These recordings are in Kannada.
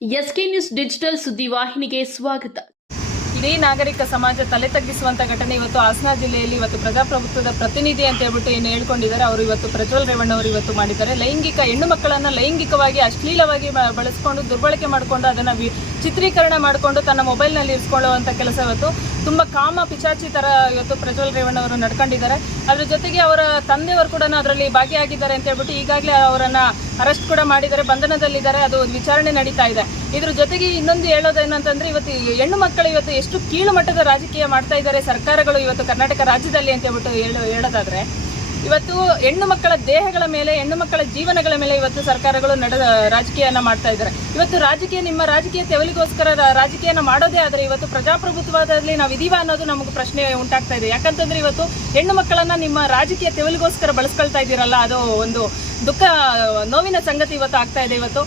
ಎಸ್ಕೆ ನ್ಯೂಸ್ ಡಿಜಿಟಲ್ ಸುದ್ದಿ ವಾಹಿನಿಗೆ ಸ್ವಾಗತ. ಇಡೀ ನಾಗರಿಕ ಸಮಾಜ ತಲೆ ತಗ್ಗಿಸುವಂತ ಘಟನೆ ಇವತ್ತು ಹಾಸನ ಜಿಲ್ಲೆಯಲ್ಲಿ ಇವತ್ತು ಪ್ರಜಾಪ್ರಭುತ್ವದ ಪ್ರತಿನಿಧಿ ಅಂತ ಹೇಳ್ಬಿಟ್ಟು ಏನು ಹೇಳ್ಕೊಂಡಿದ್ದಾರೆ, ಅವರು ಇವತ್ತು ಪ್ರಜ್ವಲ್ ರೇವಣ್ಣ ಅವರು ಇವತ್ತು ಮಾಡಿದ್ದಾರೆ. ಲೈಂಗಿಕ ಹೆಣ್ಣು ಮಕ್ಕಳನ್ನ ಲೈಂಗಿಕವಾಗಿ ಅಶ್ಲೀಲವಾಗಿ ಬಳಸಿಕೊಂಡು ದುರ್ಬಳಕೆ ಮಾಡಿಕೊಂಡು ಅದನ್ನ ಚಿತ್ರೀಕರಣ ಮಾಡಿಕೊಂಡು ತನ್ನ ಮೊಬೈಲ್ನಲ್ಲಿ ಇರಿಸ್ಕೊಳ್ಳುವಂಥ ಕೆಲಸ ಇವತ್ತು. ತುಂಬಾ ಕಾಮ ಪಿಚಾಚಿ ತರ ಇವತ್ತು ಪ್ರಜ್ವಲ್ ರೇವಣ್ಣ ಅವರು ನಡ್ಕೊಂಡಿದ್ದಾರೆ. ಅದ್ರ ಜೊತೆಗೆ ಅವರ ತಂದೆಯವರು ಕೂಡ ಅದರಲ್ಲಿ ಭಾಗಿಯಾಗಿದ್ದಾರೆ ಅಂತ ಹೇಳ್ಬಿಟ್ಟು ಈಗಾಗಲೇ ಅವರನ್ನು ಅರೆಸ್ಟ್ ಕೂಡ ಮಾಡಿದ್ದಾರೆ. ಬಂಧನದಲ್ಲಿದ್ದಾರೆ. ಅದು ವಿಚಾರಣೆ ನಡೀತಾ ಇದೆ. ಇದ್ರ ಜೊತೆಗೆ ಇನ್ನೊಂದು ಹೇಳೋದೇನಂತಂದ್ರೆ ಇವತ್ತು ಹೆಣ್ಣು ಮಕ್ಕಳು ಇವತ್ತು ಎಷ್ಟು ಕೀಳು ಮಟ್ಟದ ರಾಜಕೀಯ ಮಾಡ್ತಾ ಇದ್ದಾರೆ ಸರ್ಕಾರಗಳು ಇವತ್ತು ಕರ್ನಾಟಕ ರಾಜ್ಯದಲ್ಲಿ ಅಂತ ಹೇಳ್ಬಿಟ್ಟು ಹೇಳೋ ಹೇಳೋದಾದ್ರೆ ಇವತ್ತು ಹೆಣ್ಣು ಮಕ್ಕಳ ದೇಹಗಳ ಮೇಲೆ, ಹೆಣ್ಣು ಮಕ್ಕಳ ಜೀವನಗಳ ಮೇಲೆ ಇವತ್ತು ಸರ್ಕಾರಗಳು ನಡೆ, ರಾಜಕೀಯನ ಮಾಡ್ತಾ ಇದ್ದಾರೆ. ಇವತ್ತು ರಾಜಕೀಯ, ನಿಮ್ಮ ರಾಜಕೀಯ ತೆವಲಿಗೋಸ್ಕರ ರಾಜಕೀಯನ ಮಾಡೋದೇ ಆದರೆ ಇವತ್ತು ಪ್ರಜಾಪ್ರಭುತ್ವದಲ್ಲಿ ನಾವು ಇದೀವ ಅನ್ನೋದು ನಮಗೆ ಪ್ರಶ್ನೆ ಉಂಟಾಗ್ತಾ ಇದೆ. ಯಾಕಂತಂದ್ರೆ ಇವತ್ತು ಹೆಣ್ಣು ಮಕ್ಕಳನ್ನ ನಿಮ್ಮ ರಾಜಕೀಯ ತೆವಲಿಗೋಸ್ಕರ ಬಳಸ್ಕೊಳ್ತಾ ಇದ್ದೀರಲ್ಲ, ಅದು ಒಂದು ದುಃಖ, ನೋವಿನ ಸಂಗತಿ ಇವತ್ತು ಆಗ್ತಾ ಇದೆ ಇವತ್ತು.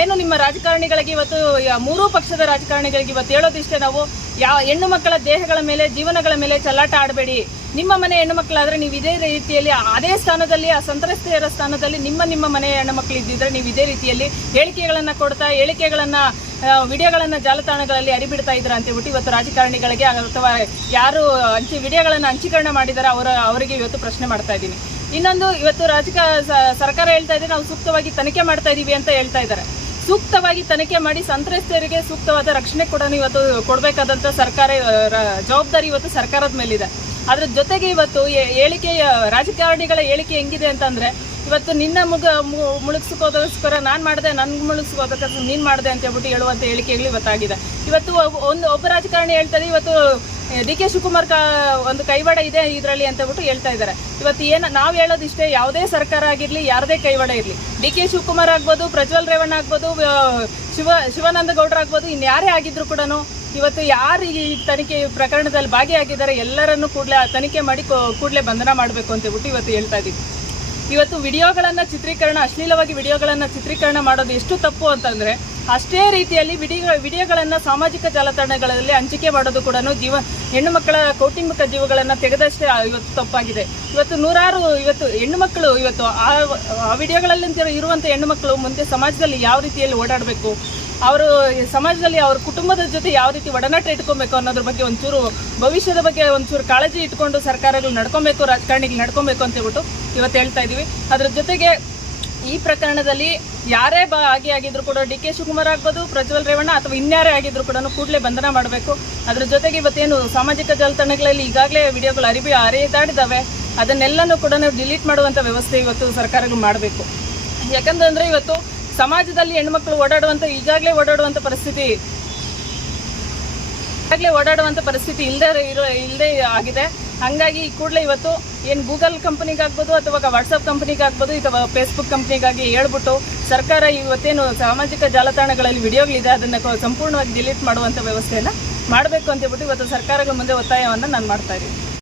ಏನು ನಿಮ್ಮ ರಾಜಕಾರಣಿಗಳಿಗೆ ಇವತ್ತು ಮೂರೂ ಪಕ್ಷದ ರಾಜಕಾರಣಿಗಳಿಗೆ ಇವತ್ತು ಹೇಳೋದಿಷ್ಟೇ ನಾವು ಯಾವ ಹೆಣ್ಣು ಮಕ್ಕಳ ದೇಹಗಳ ಮೇಲೆ, ಜೀವನಗಳ ಮೇಲೆ ಚಲ್ಲಾಟ ಆಡಬೇಡಿ. ನಿಮ್ಮ ಮನೆ ಹೆಣ್ಣು ಮಕ್ಕಳಾದ್ರೆ ನೀವು ಇದೇ ರೀತಿಯಲ್ಲಿ ಅದೇ ಸ್ಥಾನದಲ್ಲಿ, ಆ ಸಂತ್ರಸ್ತೆಯರ ಸ್ಥಾನದಲ್ಲಿ ನಿಮ್ಮ ನಿಮ್ಮ ಮನೆ ಹೆಣ್ಣು ಮಕ್ಕಳು ಇದ್ದಿದ್ರೆ ನೀವು ಇದೇ ರೀತಿಯಲ್ಲಿ ಹೇಳಿಕೆಗಳನ್ನ ಕೊಡ್ತಾ, ಹೇಳಿಕೆಗಳನ್ನ ವಿಡಿಯೋಗಳನ್ನು ಜಾಲತಾಣಗಳಲ್ಲಿ ಅರಿಬಿಡ್ತಾ ಇದ್ರ ಅಂತ ಹೇಳ್ಬಿಟ್ಟು ಇವತ್ತು ರಾಜಕಾರಣಿಗಳಿಗೆ ಅಥವಾ ಯಾರು ಹಂಚಿ ವಿಡಿಯೋಗಳನ್ನ ಹಂಚೀಕರಣ ಮಾಡಿದಾರೆ ಅವರ, ಅವರಿಗೆ ಇವತ್ತು ಪ್ರಶ್ನೆ ಮಾಡ್ತಾ ಇದ್ದೀನಿ. ಇನ್ನೊಂದು, ಇವತ್ತು ರಾಜಕ ಸರ್ಕಾರ ಹೇಳ್ತಾ ಇದೆ, ನಾವು ಸೂಕ್ತವಾಗಿ ತನಿಖೆ ಮಾಡ್ತಾ ಇದ್ದೀವಿ ಅಂತ ಹೇಳ್ತಾ ಇದ್ದಾರೆ. ಸೂಕ್ತವಾಗಿ ತನಿಖೆ ಮಾಡಿ ಸಂತ್ರಸ್ತೆಯರಿಗೆ ಸೂಕ್ತವಾದ ರಕ್ಷಣೆ ಕೂಡ ಇವತ್ತು, ಕೊಡಬೇಕಾದಂತ ಸರ್ಕಾರ ಜವಾಬ್ದಾರಿ ಇವತ್ತು ಸರ್ಕಾರದ ಮೇಲಿದೆ. ಅದ್ರ ಜೊತೆಗೆ ಇವತ್ತು ಹೇಳಿಕೆಯ ರಾಜಕಾರಣಿಗಳ ಹೇಳಿಕೆ ಹೆಂಗಿದೆ ಅಂತಂದ್ರೆ, ಇವತ್ತು ನಿನ್ನ ಮುಗ ಮುಳುಗಿಸ್ಕೋದಕ್ಕೋಸ್ಕರ ನಾನು ಮಾಡಿದೆ ನನ್ಗೆ ಮುಳುಗಿಸ್ಕೋದಕ್ಕೋಸ್ಕರ ನೀನು ಮಾಡಿದೆ ಅಂತ ಹೇಳ್ಬಿಟ್ಟು ಹೇಳುವಂತ ಹೇಳಿಕೆಗಳು ಇವತ್ತಾಗಿದೆ. ಇವತ್ತು ಒಂದು ಒಬ್ಬ ರಾಜಕಾರಣಿ ಹೇಳ್ತಾರೆ, ಇವತ್ತು ಡಿ ಕೆ ಶಿವಕುಮಾರ್ ಒಂದು ಕೈವಾಡ ಇದೆ ಇದರಲ್ಲಿ ಅಂತ ಬಿಟ್ಟು ಹೇಳ್ತಾ ಇದ್ದಾರೆ. ಇವತ್ತು ಏನು ನಾವು ಹೇಳೋದಿಷ್ಟೇ, ಯಾವುದೇ ಸರ್ಕಾರ ಆಗಿರಲಿ, ಯಾರದೇ ಕೈವಾಡ ಇರಲಿ. ಡಿ ಕೆ ಶಿವಕುಮಾರ್ ಆಗ್ಬೋದು, ಪ್ರಜ್ವಲ್ ರೇವಣ್ಣ ಆಗ್ಬೋದು ಶಿವ ಶಿವಾನಂದ ಗೌಡ್ರ ಆಗ್ಬೋದು, ಇನ್ಯಾರೇ ಆಗಿದ್ರು ಕೂಡ ಇವತ್ತು ಯಾರು ಈ ತನಿಖೆ ಪ್ರಕರಣದಲ್ಲಿ ಭಾಗಿಯಾಗಿದ್ದಾರೆ ಎಲ್ಲರನ್ನೂ ಕೂಡಲೇ ತನಿಖೆ ಮಾಡಿ ಕೂಡಲೇ ಬಂಧನ ಮಾಡಬೇಕು ಅಂತ ಹೇಳ್ಬಿಟ್ಟು ಇವತ್ತು ಹೇಳ್ತಾ ಇದ್ದೀವಿ ಇವತ್ತು ವಿಡಿಯೋಗಳನ್ನು ಚಿತ್ರೀಕರಣ, ಅಶ್ಲೀಲವಾಗಿ ವಿಡಿಯೋಗಳನ್ನು ಚಿತ್ರೀಕರಣ ಮಾಡೋದು ಎಷ್ಟು ತಪ್ಪು ಅಂತಂದ್ರೆ ಅಷ್ಟೇ ರೀತಿಯಲ್ಲಿ ವಿಡಿಯೋ ವಿಡಿಯೋಗಳನ್ನು ಸಾಮಾಜಿಕ ಜಾಲತಾಣಗಳಲ್ಲಿ ಹಂಚಿಕೆ ಮಾಡೋದು ಕೂಡ ಜೀವ ಹೆಣ್ಣು ಮಕ್ಕಳ ಕೌಟುಂಬಿಕ ಜೀವಗಳನ್ನು ತೆಗೆದಷ್ಟೇ ಇವತ್ತು ತಪ್ಪಾಗಿದೆ. ಇವತ್ತು ನೂರಾರು ಇವತ್ತು ಹೆಣ್ಣು ಮಕ್ಕಳು ಇವತ್ತು ಆ ವಿಡಿಯೋಗಳಲ್ಲಿ ಇರುವಂತ ಹೆಣ್ಣು ಮಕ್ಕಳು ಮುಂದೆ ಸಮಾಜದಲ್ಲಿ ಯಾವ ರೀತಿಯಲ್ಲಿ ಓಡಾಡಬೇಕು? ಅವರು ಸಮಾಜದಲ್ಲಿ ಅವ್ರ ಕುಟುಂಬದ ಜೊತೆ ಯಾವ ರೀತಿ ಒಡನಾಟ ಇಟ್ಕೊಬೇಕು ಅನ್ನೋದ್ರ ಬಗ್ಗೆ ಒಂಚೂರು, ಭವಿಷ್ಯದ ಬಗ್ಗೆ ಒಂಚೂರು ಕಾಳಜಿ ಇಟ್ಕೊಂಡು ಸರ್ಕಾರಗಳು ನಡ್ಕೊಬೇಕು, ರಾಜಕಾರಣಿಗಳು ನಡ್ಕೊಬೇಕು ಅಂತ ಹೇಳ್ಬಿಟ್ಟು ಇವತ್ತು ಹೇಳ್ತಾ ಇದೀವಿ ಅದ್ರ ಜೊತೆಗೆ ಈ ಪ್ರಕರಣದಲ್ಲಿ ಯಾರೇ ಭಾಗಿಯಾಗಿದ್ರು ಕೂಡ ಡಿ ಕೆ ಶಿವಕುಮಾರ್ ಆಗ್ಬೋದು, ಪ್ರಜ್ವಲ್ ರೇವಣ್ಣ ಅಥವಾ ಇನ್ಯಾರೇ ಆಗಿದ್ರು ಕೂಡ ಕೂಡಲೇ ಬಂಧನ ಮಾಡಬೇಕು. ಅದ್ರ ಜೊತೆಗೆ ಇವತ್ತೇನು ಸಾಮಾಜಿಕ ಜಾಲತಾಣಗಳಲ್ಲಿ ಈಗಾಗಲೇ ವಿಡಿಯೋಗಳು ಅರಿಬಿ ಹರಿದಾಡಿದಾವೆ ಅದನ್ನೆಲ್ಲನೂ ಕೂಡ ನಾವು ಡಿಲೀಟ್ ಮಾಡುವಂಥ ವ್ಯವಸ್ಥೆ ಇವತ್ತು ಸರ್ಕಾರಗಳು ಮಾಡಬೇಕು. ಯಾಕಂದ್ರೆ ಇವತ್ತು ಸಮಾಜದಲ್ಲಿ ಹೆಣ್ಮಕ್ಳು ಓಡಾಡುವಂತ ಈಗಾಗಲೇ ಓಡಾಡುವಂತ ಪರಿಸ್ಥಿತಿ ಈಗಾಗಲೇ ಓಡಾಡುವಂತ ಪರಿಸ್ಥಿತಿ ಇಲ್ಲದೆ ಇರೋ ಇಲ್ಲದೆ ಆಗಿದೆ. ಹಂಗಾಗಿ ಕೂಡಲೇ ಇವತ್ತು ಏನು ಗೂಗಲ್ ಕಂಪನಿಗಾಗ್ಬೋದು ಅಥವಾ ವಾಟ್ಸಪ್ ಕಂಪನಿಗಾಗ್ಬೋದು ಅಥವಾ ಫೇಸ್ಬುಕ್ ಕಂಪನಿಗಾಗಿ ಹೇಳ್ಬಿಟ್ಟು ಸರ್ಕಾರ ಇವತ್ತೇನು ಸಾಮಾಜಿಕ ಜಾಲತಾಣಗಳಲ್ಲಿ ವಿಡಿಯೋಗಳಿದೆ, ಅದನ್ನು ಸಂಪೂರ್ಣವಾಗಿ ಡಿಲೀಟ್ ಮಾಡುವಂಥ ವ್ಯವಸ್ಥೆಯನ್ನು ಮಾಡಬೇಕು ಅಂತ ಹೇಳ್ಬಿಟ್ಟು ಇವತ್ತು ಸರ್ಕಾರಗಳ ಮುಂದೆ ಒತ್ತಾಯವನ್ನು ನಾನು ಮಾಡ್ತಾ ಇದ್ದೀನಿ.